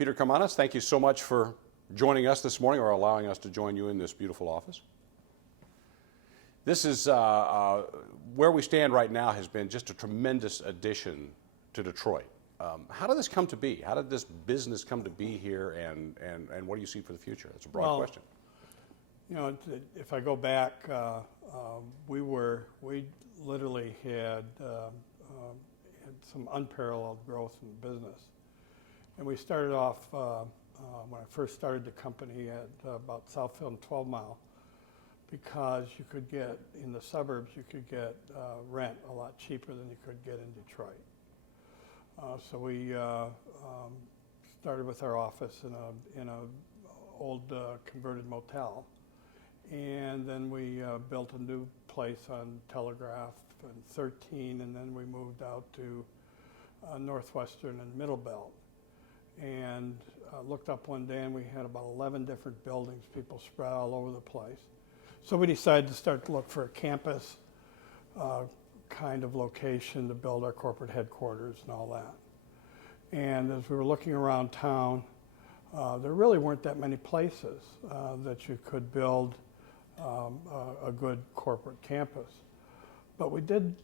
Peter Karmanos, thank you so much for joining us this morning, or allowing us to join you in this beautiful office. This is where we stand right now has been just a tremendous addition to Detroit. How did this come to be? How did this business come to be here, and what do you see for the future? It's a broad question. You know, if I go back, we literally had some unparalleled growth in the business. And we started off, when I first started the company, at about Southfield and 12 Mile, because you could get, in the suburbs, you could get rent a lot cheaper than you could get in Detroit. So we started with our office in a old converted motel. And then we built a new place on Telegraph and 13, and then we moved out to Northwestern and Middle Belt. And looked up one day and we had about 11 different buildings, people spread all over the place. So we decided to start to look for a campus kind of location to build our corporate headquarters and all that. And as we were looking around town, there really weren't that many places that you could build a good corporate campus. But we did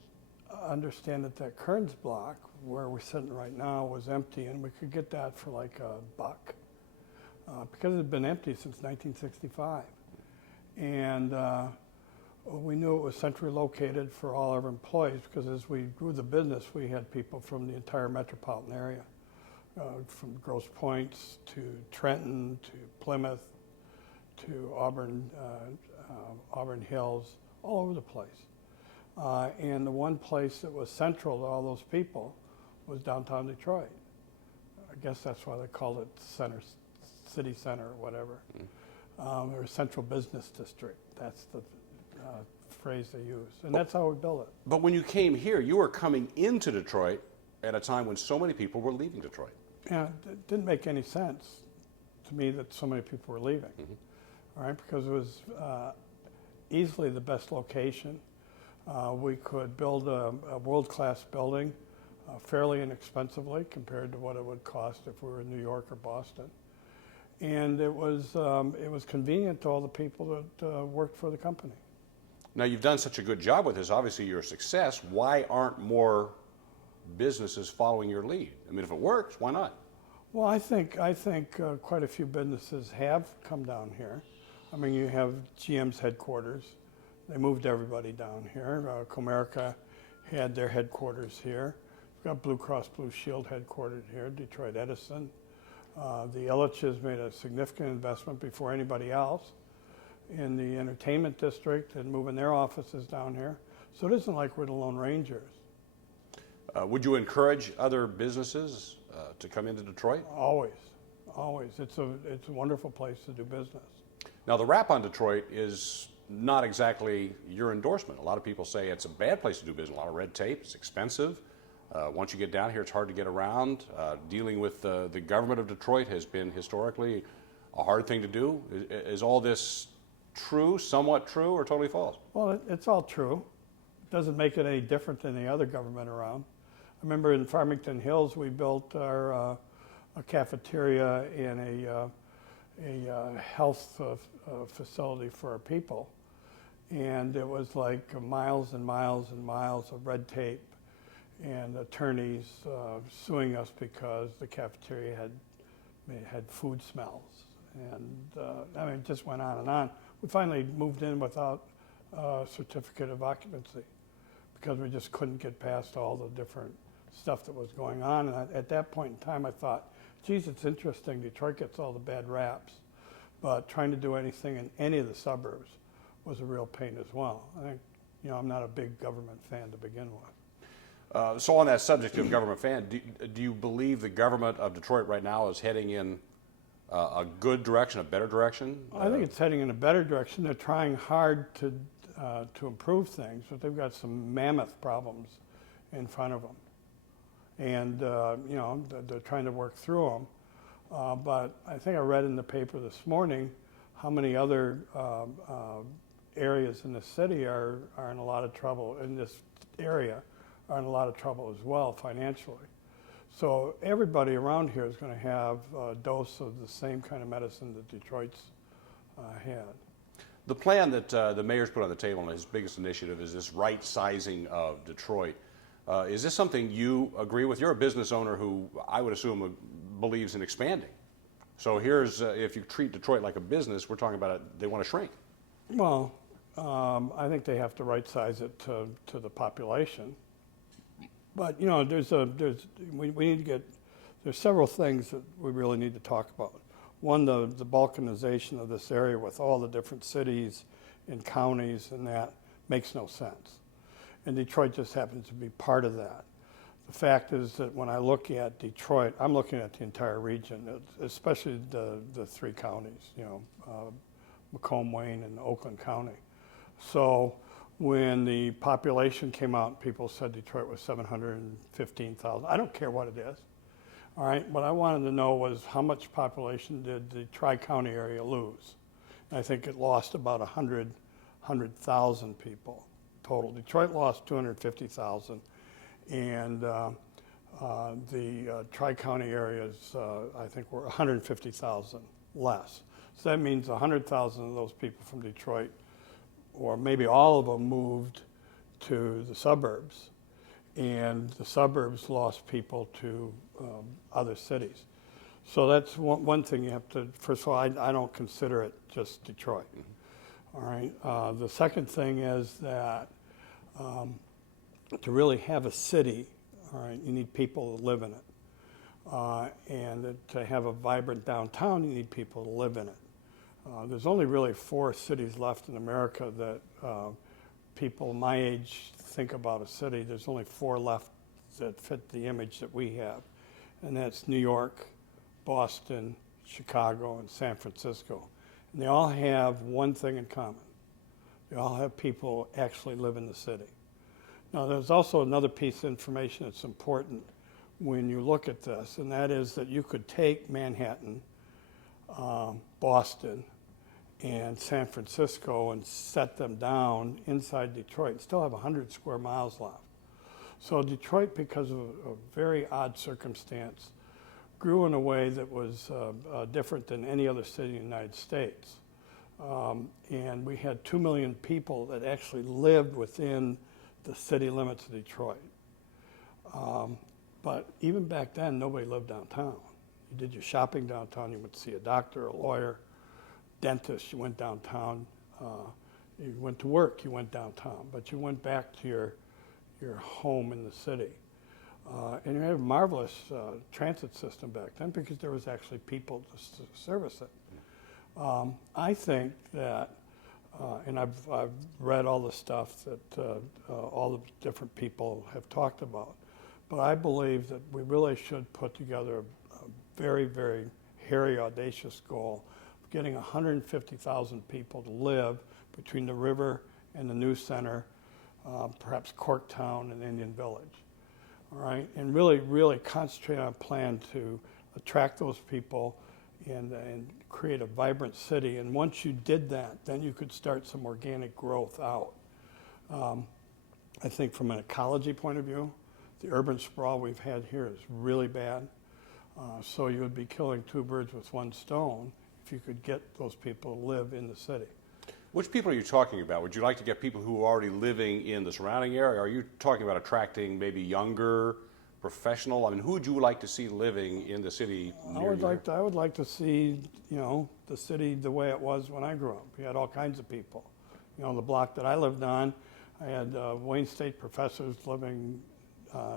understand that that Kearns block, where we're sitting right now, was empty, and we could get that for like $1, because it had been empty since 1965. And we knew it was centrally located for all our employees, because as we grew the business, we had people from the entire metropolitan area, from Grosse Pointe to Trenton to Plymouth to Auburn Hills, all over the place. And the one place that was central to all those people was downtown Detroit. I guess that's why they called it city center or whatever, or central business district. That's the phrase they use, and that's how we built it. But when you came here, you were coming into Detroit at a time when so many people were leaving Detroit. Yeah, it didn't make any sense to me that so many people were leaving, all right, because it was easily the best location. We could build a world-class building fairly inexpensively compared to what it would cost if we were in New York or Boston. And it was convenient to all the people that worked for the company. Now, you've done such a good job with this. Obviously, you're a success. Why aren't more businesses following your lead? I mean, if it works, why not? Well, I think quite a few businesses have come down here. I mean, you have GM's headquarters. They moved everybody down here. Comerica had their headquarters here. We've got Blue Cross Blue Shield headquartered here, Detroit Edison. The Illiches made a significant investment before anybody else in the entertainment district and moving their offices down here. So it isn't like we're the Lone Rangers. Would you encourage other businesses to come into Detroit? Always, always. It's a wonderful place to do business. Now, the rap on Detroit is not exactly your endorsement. A lot of people say it's a bad place to do business. A lot of red tape. It's expensive. Once you get down here, it's hard to get around. Dealing with the government of Detroit has been historically a hard thing to do. Is all this true, somewhat true, or totally false? Well, it's all true. It doesn't make it any different than the other government around. I remember in Farmington Hills, we built our a cafeteria and a health facility for our people. And it was like miles and miles and miles of red tape and attorneys suing us because the cafeteria had food smells. And I mean, it just went on and on. We finally moved in without a certificate of occupancy because we just couldn't get past all the different stuff that was going on. And at that point in time, I thought, geez, it's interesting. Detroit gets all the bad raps, but trying to do anything in any of the suburbs was a real pain as well. I think, you know, I'm not a big government fan to begin with. So on that subject of government fan, do you believe the government of Detroit right now is heading in a good direction, a better direction? I think it's heading in a better direction. They're trying hard to improve things, but they've got some mammoth problems in front of them. And, you know, they're trying to work through them. But I think I read in the paper this morning how many other areas in the city are in a lot of trouble, in this area are in a lot of trouble as well financially. So everybody around here is going to have a dose of the same kind of medicine that Detroit's had. The plan that the mayor's put on the table and his biggest initiative is this right sizing of Detroit. Is this something you agree with? You're a business owner who I would assume believes in expanding. So here's, if you treat Detroit like a business, we're talking about they want to shrink. Well, I think they have to right size it to the population. But you know, we need to get, there's several things that we really need to talk about. One, the balkanization of this area with all the different cities and counties, and that makes no sense. And Detroit just happens to be part of that. The fact is that when I look at Detroit, I'm looking at the entire region, especially the three counties, you know, Macomb, Wayne, and Oakland County. So when the population came out, people said Detroit was 715,000. I don't care what it is. All right, what I wanted to know was how much population did the Tri-County area lose? And I think it lost about 100,000 people total. Detroit lost 250,000, and the Tri-County areas, I think, were 150,000 less. So that means 100,000 of those people from Detroit, or maybe all of them, moved to the suburbs, and the suburbs lost people to other cities. So that's one thing you have to, first of all, I don't consider it just Detroit. All right. The second thing is that to really have a city, all right, you need people to live in it. And to have a vibrant downtown, you need people to live in it. There's only really 4 cities left in America that people my age think about a city. There's only 4 left that fit the image that we have, and that's New York, Boston, Chicago, and San Francisco. And they all have one thing in common. They all have people who actually live in the city. Now, there's also another piece of information that's important when you look at this, and that is that you could take Manhattan, Boston, and San Francisco and set them down inside Detroit and still have 100 square miles left. So Detroit, because of a very odd circumstance, grew in a way that was different than any other city in the United States. And we had 2 million people that actually lived within the city limits of Detroit. But even back then, nobody lived downtown. You did your shopping downtown, you went to see a doctor, a lawyer, dentist, you went downtown. You went to work, you went downtown, but you went back to your home in the city. And you had a marvelous transit system back then because there was actually people to service it. I think that, and I've read all the stuff that all the different people have talked about, but I believe that we really should put together a very, very hairy, audacious goal of getting 150,000 people to live between the river and the new center, perhaps Corktown and Indian Village. All right, and really, really concentrate on a plan to attract those people and create a vibrant city. And once you did that, then you could start some organic growth out. I think from an ecology point of view, the urban sprawl we've had here is really bad. So you would be killing 2 birds with 1 stone if you could get those people to live in the city. Which people are you talking about? Would you like to get people who are already living in the surrounding area? Are you talking about attracting maybe younger, professional? I mean, who would you like to see living in the city near you? I would like to see, you know, the city the way it was when I grew up. You had all kinds of people. You know, the block that I lived on, I had Wayne State professors living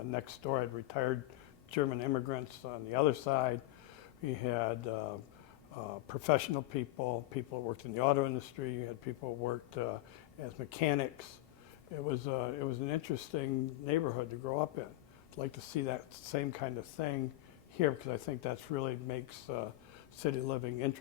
next door. I had retired German immigrants on the other side. We had professional people, people who worked in the auto industry. You had people who worked as mechanics. It was an interesting neighborhood to grow up in. I'd like to see that same kind of thing here because I think that's really makes city living interesting.